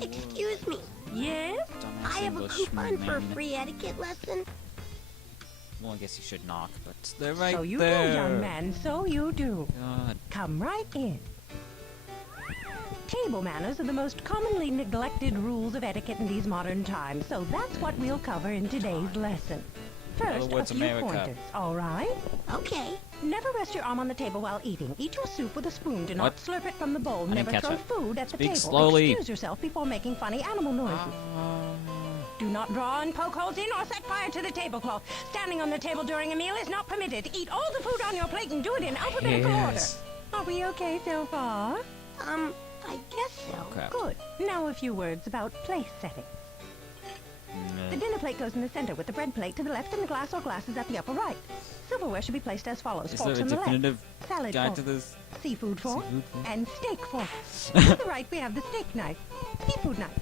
Excuse me. Yes? I have a coupon for a free etiquette lesson. Well, I guess you should knock, but they're right So you there. do, young man, so you do. God. Come right in. Table manners are the most commonly neglected rules of etiquette in these modern times, so that's what we'll cover in today's lesson. First, a words, few America. pointers, all right? Okay. Never rest your arm on the table while eating. Eat your soup with a spoon. Do not What? slurp it from the bowl. I didn't Never catch throw that. food at the Speak table. slowly. Excuse yourself before making funny animal noises. Do not draw and poke holes in or set fire to the tablecloth. Standing on the table during a meal is not permitted. Eat all the food on your plate and do it in alphabetical Yes. order. Are we okay so far? I guess so. Crap. Good. Now a few words about place setting. The dinner plate goes in the center with the bread plate to the left and the glass or glasses at the upper right. Silverware should be placed as follows. Is Forks there a on the definitive left, salad guide fork, to this? seafood fork, Seafood fork? and steak fork. To the right we have the steak knife, seafood knife,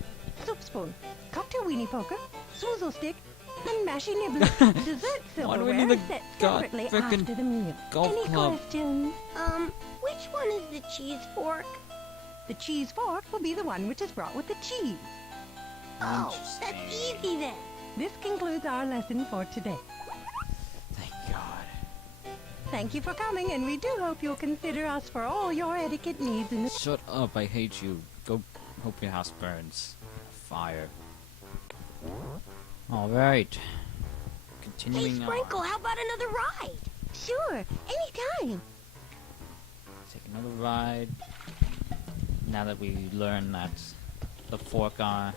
soup spoon, cocktail weenie poker, swizzle stick, and mashy nibbler. Dessert Why do we silverware need the is set god separately frickin' after the meal. golf Any club? questions? Which one is the cheese fork? The cheese fork will be the one which is brought with the cheese. Oh, that's easy then. This concludes our lesson for today. Thank God. Thank you for coming, and we do hope you'll consider us for all your etiquette needs in the... Shut up, I hate you. Go hope your house burns. Fire. Alright. Hey, Continuing Sprinkle, on. how about another ride? Sure, anytime. Take another ride. Now that we learned that the fork that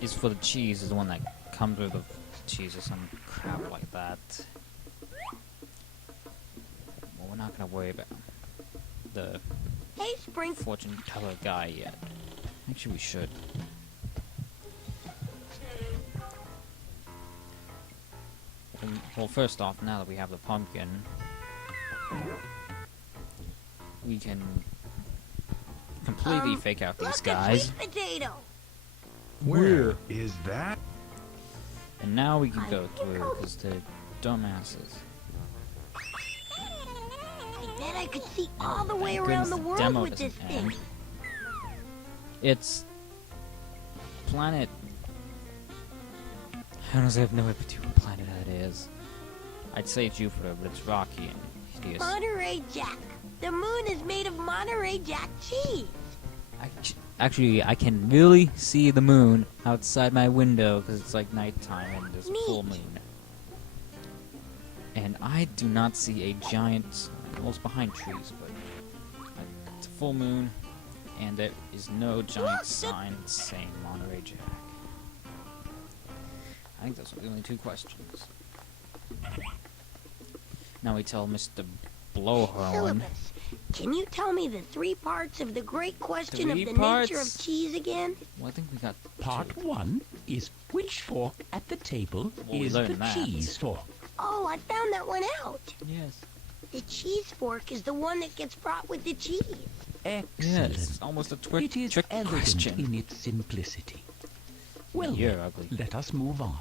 is for the cheese is the one that comes with the cheese or some crap like that. Well, we're not gonna worry about the Hey, Sprinkle. fortune teller guy yet. Actually, we should. Well, first off, now that we have the pumpkin, we can completely fake out these Look, guys. a sweet potato. Where is that? And now we can go through, because they're dumbasses. I bet I could see all the way Thank around goodness the world demo with this doesn't thing. end. It's planet. I honestly have no idea what planet that is. I'd say Jupiter, but it's rocky and hideous. Monterey Jack. The moon is made of Monterey Jack cheese. Actually, I can really see the moon outside my window because it's like nighttime and there's a full Neat. moon. And I do not see a giant, well, it's behind trees, but it's a full moon, and there is no giant sign saying Monterey Jack. I think those are the only two questions. Now we tell Mr. Blowhorn. Syllabus. Can you tell me the 3 parts of the great question of Three the parts? nature of cheese again? Well, I think we got Part two. 1 is which fork at the table Well, we is the learned that. cheese fork. Oh, I found that one out. Yes. The cheese fork is the one that gets brought with the cheese. Excellent. Yes. It's almost a It is trick elegant question. in its simplicity. Well, You're then, ugly. let us move on.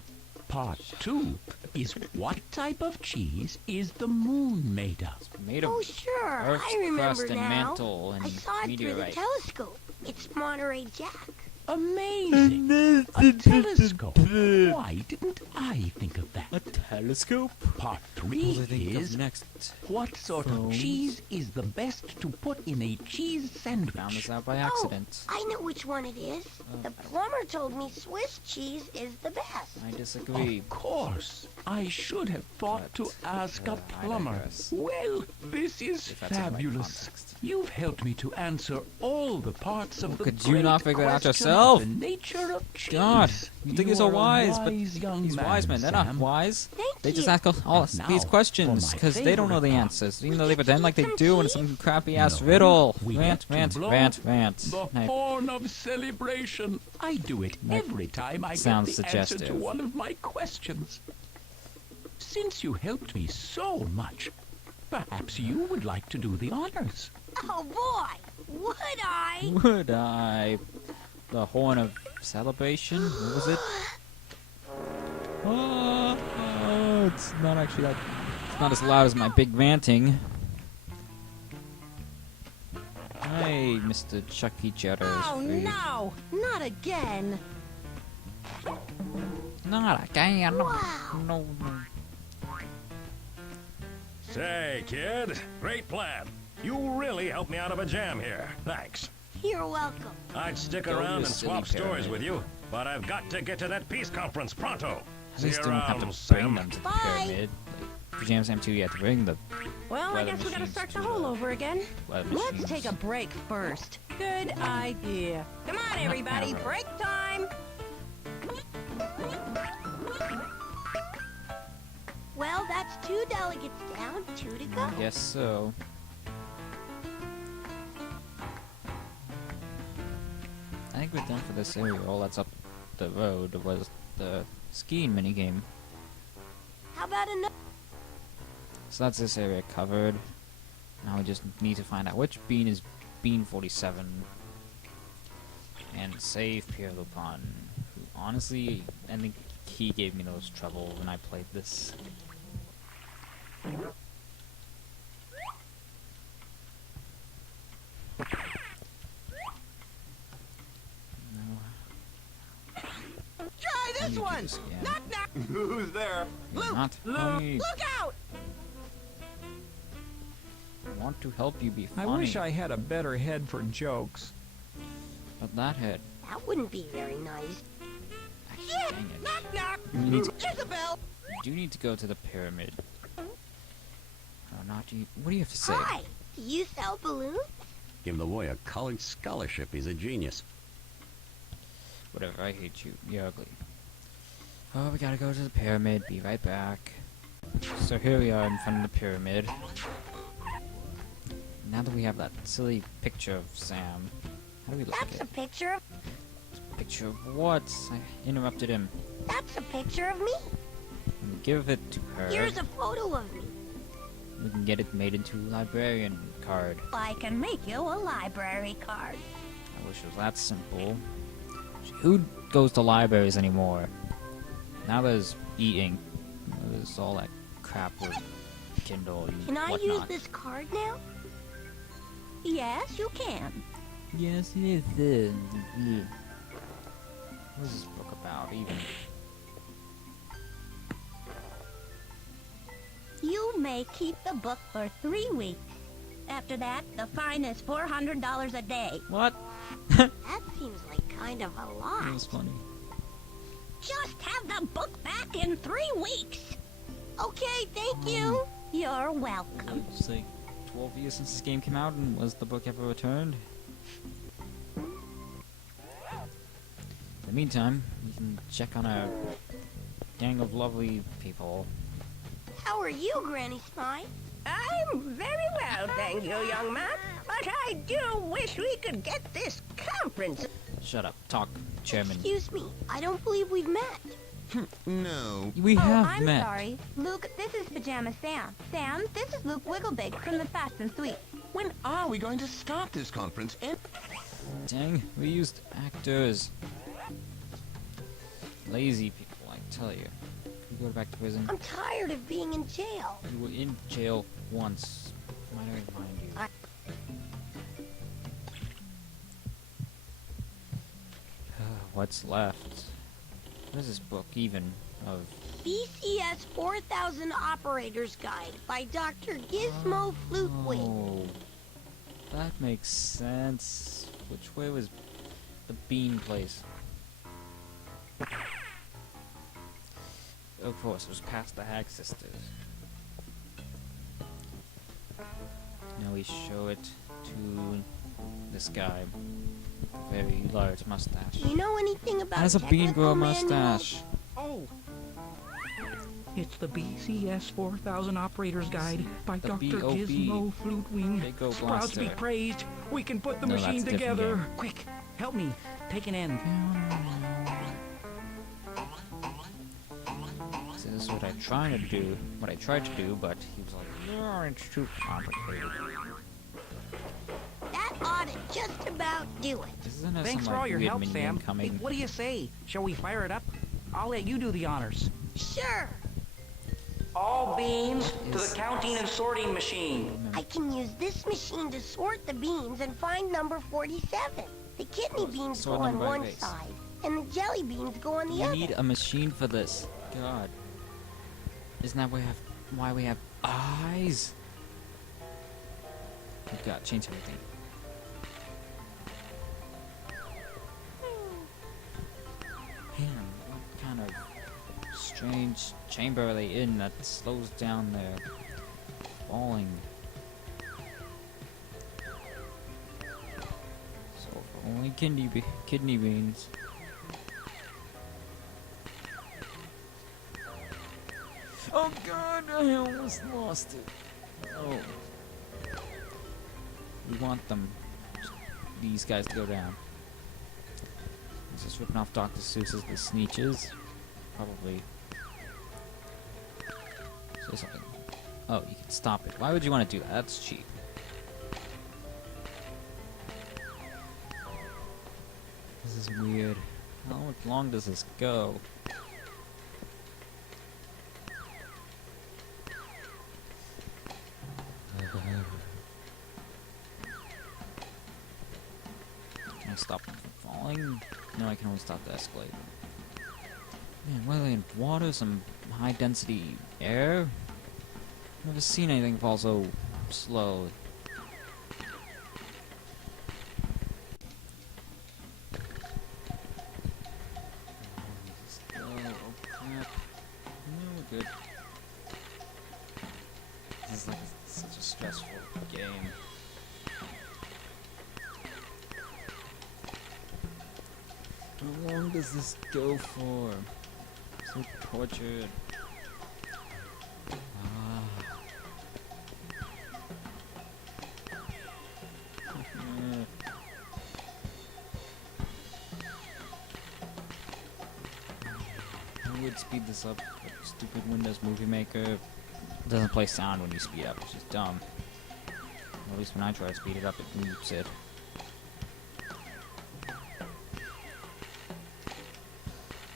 Part 2 is what type of cheese is the moon made of? Made of Oh, sure. Earth's I remember crust and now. mantle and I saw it through the meteorite. telescope. It's Monterey Jack. Amazing! A telescope. Why didn't I think of that? a telescope. Part What 3 do they think is of next? what sort Phones? of cheese is the best to put in a cheese Found sandwich? this out by accident. Oh, I know which one it is. The plumber told me Swiss cheese is the best. I disagree. Of course. I should have thought to But, ask a I plumber. digress. Well, this is If that's in the right fabulous. context. You've helped me to answer all the parts of the could you not great figure it out question yourself? of the nature of cheese. God, you think you're so are a wise, but wise young these man, wise men, they're Sam. not wise. Thank They you. just ask all And now, these questions for my because they don't know the favorite answers, even We though they get to pretend like eat they some do, and it's cheese? some crappy ass No, riddle. we Rant, get to rant, blow rant, rant. The Hey, horn of celebration. I do it every time I sounds get the answer to suggestive. one of my questions. Since you helped me so much, perhaps you would like to do the honors. Oh, boy. Would I? Would I? The horn of celebration? What was it? Oh, it's not actually that. It's not as loud as my big ranting. Hey, Mr. Chucky Cheddar. Oh no! Not again! Not again. Wow. No. Say, kid, great plan. You really helped me out of a jam here. Thanks. You're welcome. I'd stick Go to around the and silly swap stories pyramid. with you, but I've got to get to that peace conference pronto. At See least you don't have around, to Sam. bring them to the Bye. pyramid. Pajama Sam 2, you have to bring the Well, I weather guess we gotta machines start the to whole over again. weather Let's machines. take a break first. Good idea. Come on, everybody, Ever. break time! Well, that's 2 delegates down, 2 to go. Guess so. I think we're done for this area. All that's up the road was the skiing minigame. How about another? So that's this area covered. Now we just need to find out which bean is bean 47. And save Pierre Lupin. Who honestly, I think he gave me those trouble when I played this. Try I need this to one! just scan. Knock, knock! Who's there? Not funny. Look out! I want to help you be I funny. wish I had a better head for jokes. But that head. That wouldn't be very nice. Actually, dang it. Knock, knock! You need to, Isabel! you do need to go to the pyramid. Oh, not you. What do you have to say? Hi. Do you sell balloons? Give the boy a college scholarship. He's a genius. Whatever, I hate you. You're ugly. Oh, we gotta go to the pyramid. Be right back. So here we are in front of the pyramid. Now that we have that silly picture of Sam, how do we look That's at a it? picture of... Picture of what? I interrupted him. That's a picture of me. Let me give it to her. Here's a photo of me. We can get it made into a librarian card. I can make you a library card. I wish it was that simple. Who goes to libraries anymore? Now there's e-ink. There's all that crap with Kindle and Can I use whatnot. this card now? Yes, you can. Yes, it is. What is this book about, even? You may keep the book for 3 weeks. After that, the fine is $400 a day. What? That seems like kind of a That lot. was funny. Just have the book back in 3 weeks. Okay, thank you. You're welcome. It's like 12 years since this game came out, and was the book ever returned? In the meantime, we can check on our gang of lovely people. How are you, Granny Smythe? I'm very well, thank you, young man. But I do wish we could get this conference. Shut up. Talk, Chairman. Excuse me, I don't believe we've met. No. We have I'm met. sorry. Luke, this is Pajama Sam. Sam, this is Luke Wigglebig from the Fast and Sweet. When are we going to start this conference? And Dang, we used actors. Lazy people, I tell you. Can we go back to prison? I'm tired of being in jail. You were in jail once. Might I remind you? What's left? What is this book even of? BCS 4000 Operator's Guide by Dr. Gizmo Flutewing. Oh, that makes sense. Which way was the bean place? Of course, it was past the Hag Sisters. Now we show it to this guy. Very large mustache. Do you know anything about Has a bean technical grower manuals? mustache. Oh! It's the BCS 4000 Operator's Guide by The Dr. BOB. Gizmo Flutewing. Big O Sprouts be Blaster. praised! We can put the No, machine that's a different together! game. Quick! Help me! Take an end. So this is what I tried to do. What I tried to do, but he was like, "No, it's too complicated." That ought to just about do it. Isn't there Thanks some, for like, all your weird help, minion Sam. coming? Hey, what do you say? Shall we fire it up? I'll let you do the honors. Sure. All beans to the counting and sorting machine. I can use this machine to sort the beans and find number 47. The kidney beans go Sort them on by one race. side, and the jelly beans go on the You other. need a machine for this. God. Isn't that why we have eyes? We've got to change everything. Man, what kind of strange chamber are they in that slows down their falling? So for only kidney beans. Oh god, I almost lost it. Oh. We want these guys to go down. Is this ripping off Dr. Seuss's The Sneetches? Probably. Say something. Oh, you can stop it. Why would you want to do that? That's cheap. This is weird. How long does this go? Can I stop them from falling? No, I can only stop the escalator. Man, what are they in? Water? Some high density air? Never seen anything fall so slow. Oh, crap. No, we're good. This is like such a stressful game. How long does this go for? So tortured. I would speed this up, but stupid Windows Movie Maker doesn't play sound when you speed up, which is dumb. At least when I try to speed it up, it mutes it.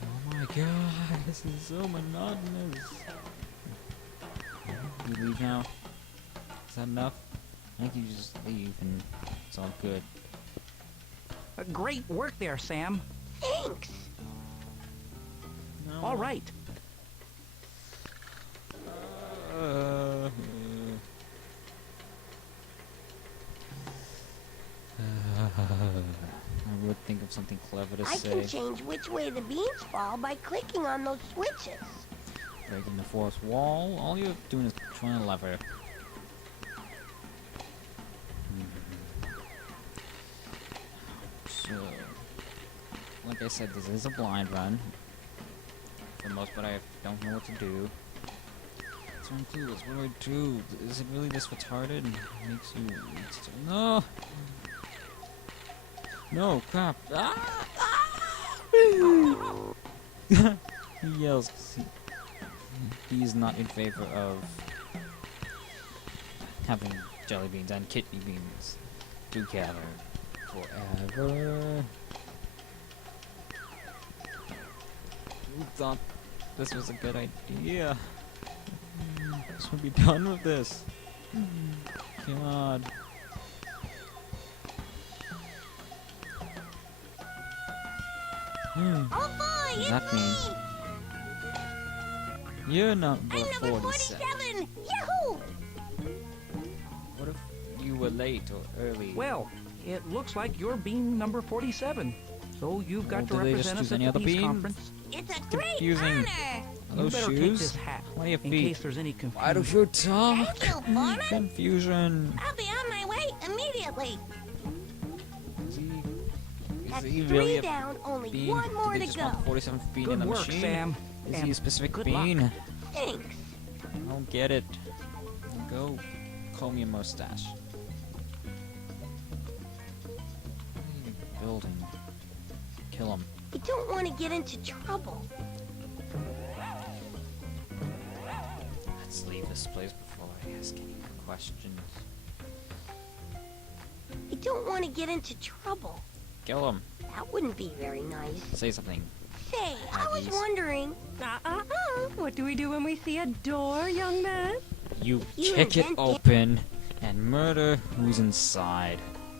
Oh my god, this is so monotonous. You leave now? Is that enough? I think you just leave and it's all good. Great work there, Sam. Thanks. No. All right. I would think of something clever to I say. can change which way the beans fall by clicking on those switches. Breaking the fourth wall. All you're doing is trying a lever. So, like I said, this is a blind run. For the most part, I don't know what to do. So I'm clueless. What do I do? Is it really this retarded? It makes you... No! No, crap! Ah! Ah! He yells 'cause he's not in favor of having jelly beans and kidney beans together forever. Who thought this was a good idea? Just want to be done with this. God. Oh boy, What does it's that mean? me! You're number I'm number 47. 47! Yahoo! What if you were late or early? Well, it looks like you're bean number 47. So you've got to Well, do they just represent choose us at any the other peace bean? conference. It's a great Confusing. honor! Are You those better take shoes? this hat Why do you in feet? case there's any confusion. Why do you talk? Thank you, Farmer. Confusion. I'll be on my way immediately. Is That's he 3 really a down, only bean? one more Did they to just go. want 47th bean Good in the work, machine? Sam. Is and he a specific good luck. bean? Thanks. I don't get it. Go comb your mustache. Building. Kill him. I don't want to get into trouble. Let's leave this place before I ask any more questions. I don't want to get into trouble. Kill him. That wouldn't be very nice. Say something. Say, I was Aggies. wondering. What do we do when we see a door, young man? You You kick it invent it. open and murder who's inside.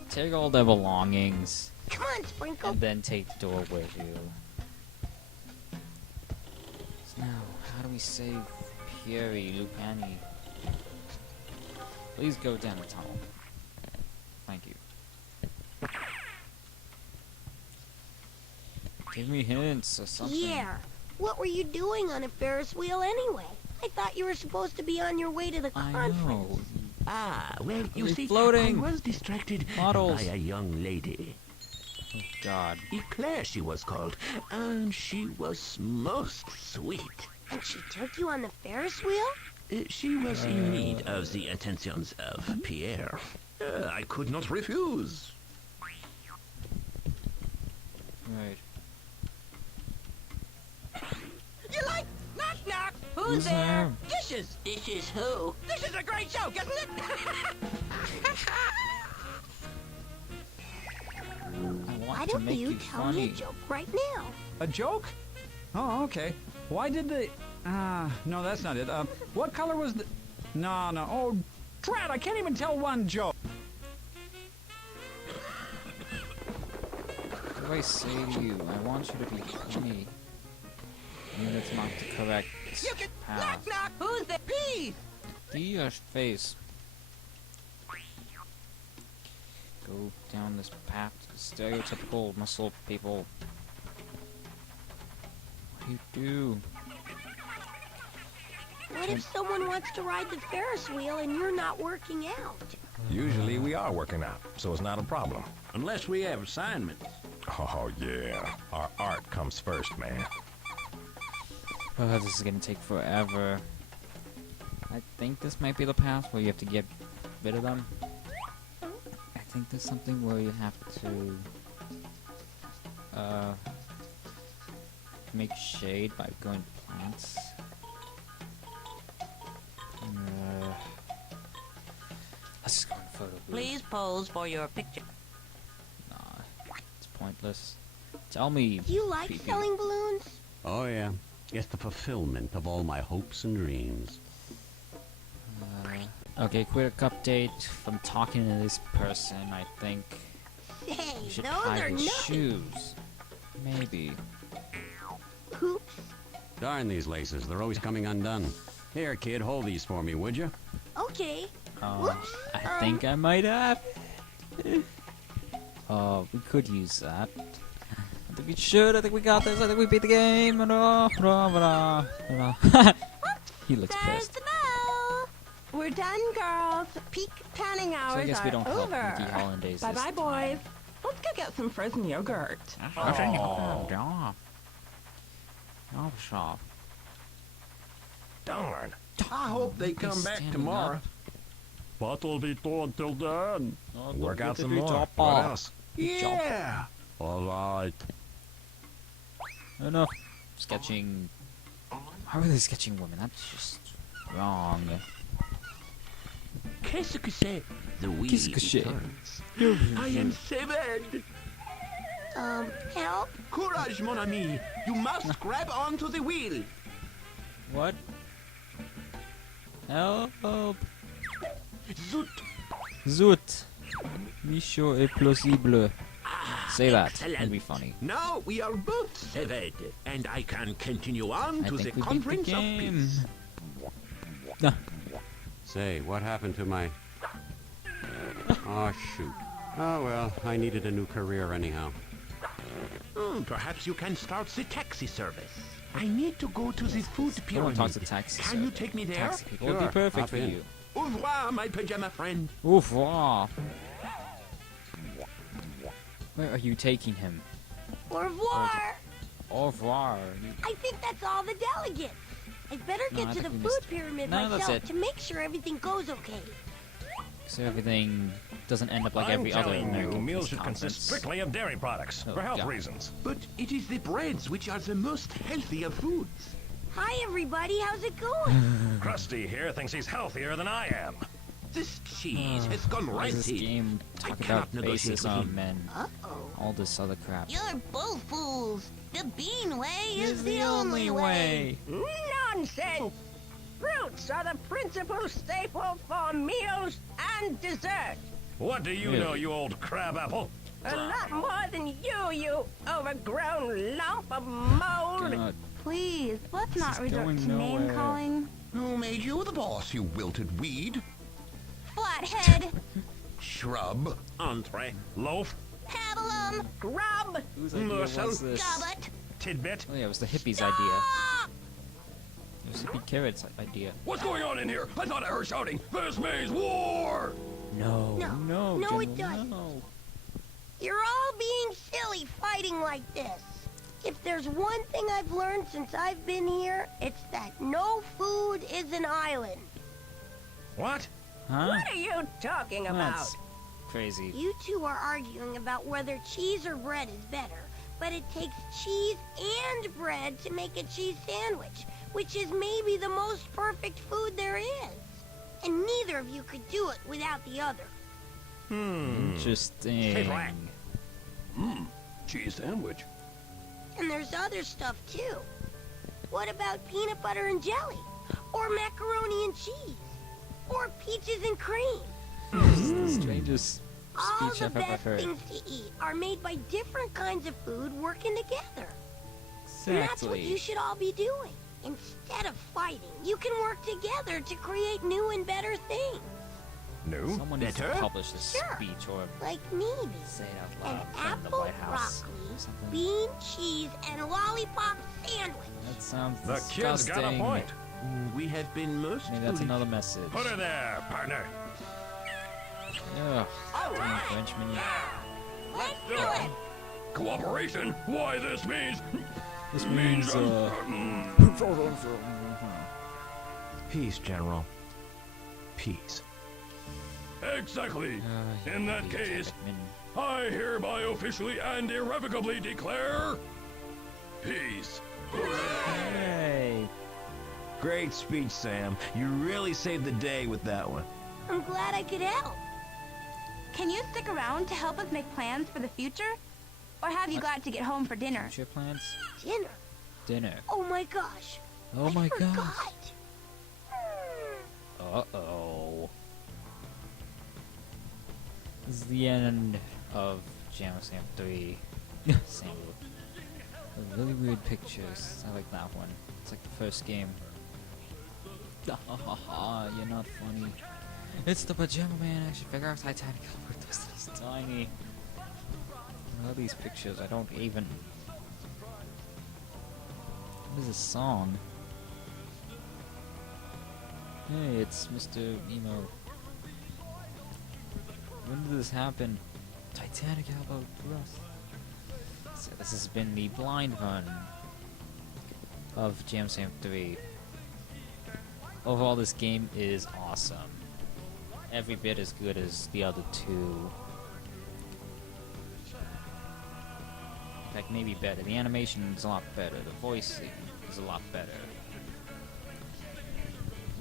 Take all their belongings Come on, Sprinkle. and then take the door with you. So now, how do we save Pieri Lupani? Please go down the tunnel. Thank you. Give me hints or something. Yeah. What were you doing on a Ferris wheel anyway? I thought you were supposed to be on your way to the I conference. know. Ah, well, you Are they see, floating? I was distracted Models. by a young lady. Oh God. Eclair she was called, and she was most sweet. And she took you on the Ferris wheel? She was in need of the attentions of Pierre. I could not refuse. Right. You like knock knock? Who's there? Dishes. This is who? This is a great joke, isn't it? I Why want to don't make you you tell me funny. a joke right now? A joke? Oh, okay. Why did the... no, that's not it. What color was the... No. Oh, drat, I can't even tell one joke. What do I say to you? I want you to be funny. I mean, that's not the correct path. knock. Who's there? Peace. Your face. Go down this path to stereotypical muscle people. What do you do? What if someone wants to ride the Ferris wheel and you're not working out? Usually we are working out, so it's not a problem. Unless we have assignments. Oh, yeah. Our art comes first, man. Oh, this is gonna take forever. I think this might be the path where you have to get rid of them. I think there's something where you have to make shade by going to plants. Let's just go in photo booth. Please pose for your picture. Nah, it's pointless. Tell me. Do you like Phoebe. selling balloons? Oh, yeah. It's the fulfillment of all my hopes and dreams. Okay, quick update from talking to this person. I think Say, we should those hide are his nuts. shoes. Maybe. Oops. Darn these laces, they're always coming undone. Here, kid, hold these for me, would you? Okay. Um, Whoops. I think I might have. We could use that. I think we should. I think we got this. I think we beat the game. He looks There's pissed. the bell. We're done, girls. Peak tanning So hours I guess we don't are help over. Nikki Hollandaise Bye this bye, boys. Let's go get some frozen yogurt. Oh, yeah. Oh, sure. Darn. I hope they come back Standing tomorrow. up. What'll we do until then? Work out some more. Chop What off. else? Yeah. All right. Enough sketching. How are they sketching women? That's just wrong. Qu'est-ce que c'est? The wheel Qu'est-ce que c'est? turns. I am severed. Help? Courage, mon ami. You must grab onto the wheel. What? Help! Zoot. Zut! Mission est plausible. Say that. It'd Excellent. be funny. Now we are both severed, and I can continue on I to the think we beat the conference of game. peace. Nah. Say, what happened to my... Oh, shoot. Oh, well, I needed a new career anyhow. Perhaps you can start the taxi service. I need to go to the food No one pyramid. talks to taxi. Can you take me there? Taxi people would be Sure, perfect hop for in. you. Au revoir, my pajama friend. Oof, wow. Where are you taking him? Au revoir. Au revoir. I think that's all the delegates. I better No, get I to the think we food missed- pyramid No, that's myself it. to make sure everything goes okay. So everything doesn't end up like I'm every other telling you, American meals Peace should conference. consist strictly of dairy products Oh, for health God. reasons. But it is the breads which are the most healthy of foods. Hi, everybody. How's it going? Krusty here thinks he's healthier than I am. This cheese has gone Why does this rented. game I talk cannot about negotiate with racism him. and Uh-oh. all this other crap? You're both fools. The bean way It's is the only way. Nonsense! Fruits are the principal staple for meals and dessert. What do you Really? know, you old crabapple? A lot more than you overgrown lump of mold. God, Please, let's This not is resort going to nowhere. name calling. Who made you the boss, you wilted weed? Flathead, Shrub. Entree. Loaf. pablum, Grub. whose idea Morsel. was this? gobbet. Tidbit. Oh yeah, it was the hippies' idea. It was hippie carrot's idea. What's going on in here? I thought I heard shouting. This means war! No, No, it doesn't. No. You're all being silly fighting like this. If there's one thing I've learned since I've been here, it's that no food is an island. What? Huh? What are you talking about? That's crazy. You two are arguing about whether cheese or bread is better, but it takes cheese and bread to make a cheese sandwich, which is maybe the most perfect food there is. And neither of you could do it without the other. Interesting. right. Cheese sandwich. And there's other stuff too. What about peanut butter and jelly? Or macaroni and cheese? Or peaches and cream? This is the strangest All speech the I've ever best heard. things to eat are made by different kinds of food working together. And that's what you Exactly. should all be doing. Instead of fighting, you can work together to create new and better things. New? Someone needs to Better? publish this Sure. speech or Like maybe say it out an loud in the apple, White House broccoli, or something. bean, cheese, and lollipop sandwich. That sounds The disgusting. kid's got a point. We have been most Maybe that's foolish. another message. Put her there, partner. Ugh, damn Frenchman. Let's do it! Cooperation? Why, this means... This means, Peace, General. Peace. Exactly. In that Peter case, Jackman. I hereby officially and irrevocably declare... peace. Hey. Great speech, Sam. You really saved the day with that one. I'm glad I could help. Can you stick around to help us make plans for the future? Or have you got to get home for dinner? Future plans? Dinner. Dinner. Oh my gosh. Oh I my forgot. gosh. Uh-oh. This is the end of Pajama Sam 3. Samuel. Really weird pictures. I like that one. It's like the first game. Ha ha ha, you're not funny. It's the Pajama Man. I should figure out Titanic Albert. This is tiny. All these pictures, I don't even... What is this song? Hey, it's Mr. Emo. When did this happen? Titanic Albert Plus. So this has been the blind run of Jam Sam 3. Overall, this game is awesome. Every bit as good as the other two. In fact, maybe better. The animation is a lot better. The voicing is a lot better.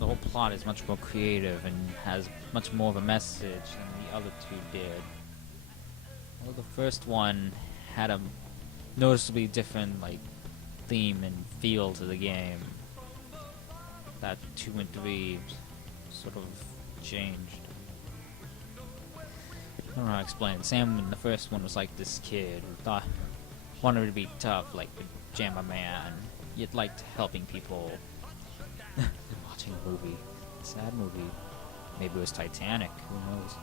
The whole plot is much more creative and has much more of a message than the other two did. Well, the first one had a noticeably different, like, theme and feel to the game. That 2 and 3 sort of changed. I don't know how to explain it. Sam in the first one was like this kid who wanted to be tough, like the Pajama Man, yet liked helping people. And watching a movie. Sad movie. Maybe it was Titanic, who knows.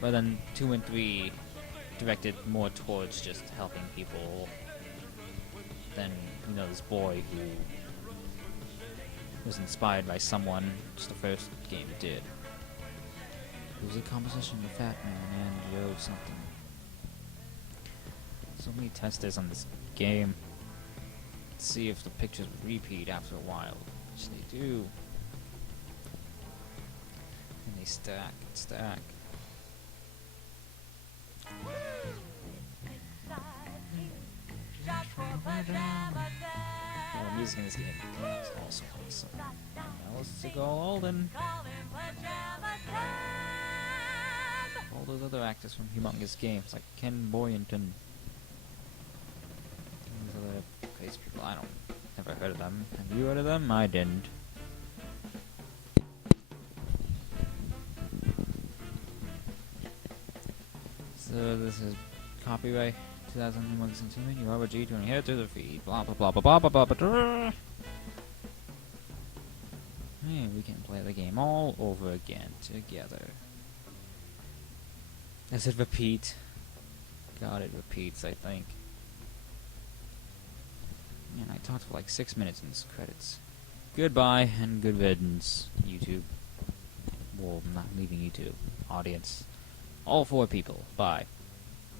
But then 2 and 3 directed more towards just helping people than, you know, this boy who was inspired by someone, just the first game did. It was a composition of Fat Man and Joe something. So many testers on this game. Let's see if the pictures would repeat after a while, which they do. And they stack and stack. Oh, music in this game is also awesome. You know? Alistair Golden. All those other actors from humongous games, like Ken Boynton. These other crazy people, I don't... Never heard of them. Have you heard of them? I didn't. So this is copyright 2001 Entertainment. You are agreed to inherit to the feed. Blah blah blah blah blah blah blah blah. Hey, we can play the game all over again together. Does it repeat? God, it repeats, I think. Man, I talked for like 6 minutes in these credits. Goodbye and good riddance, YouTube. Well, not leaving YouTube. Audience. All 4 people. Bye.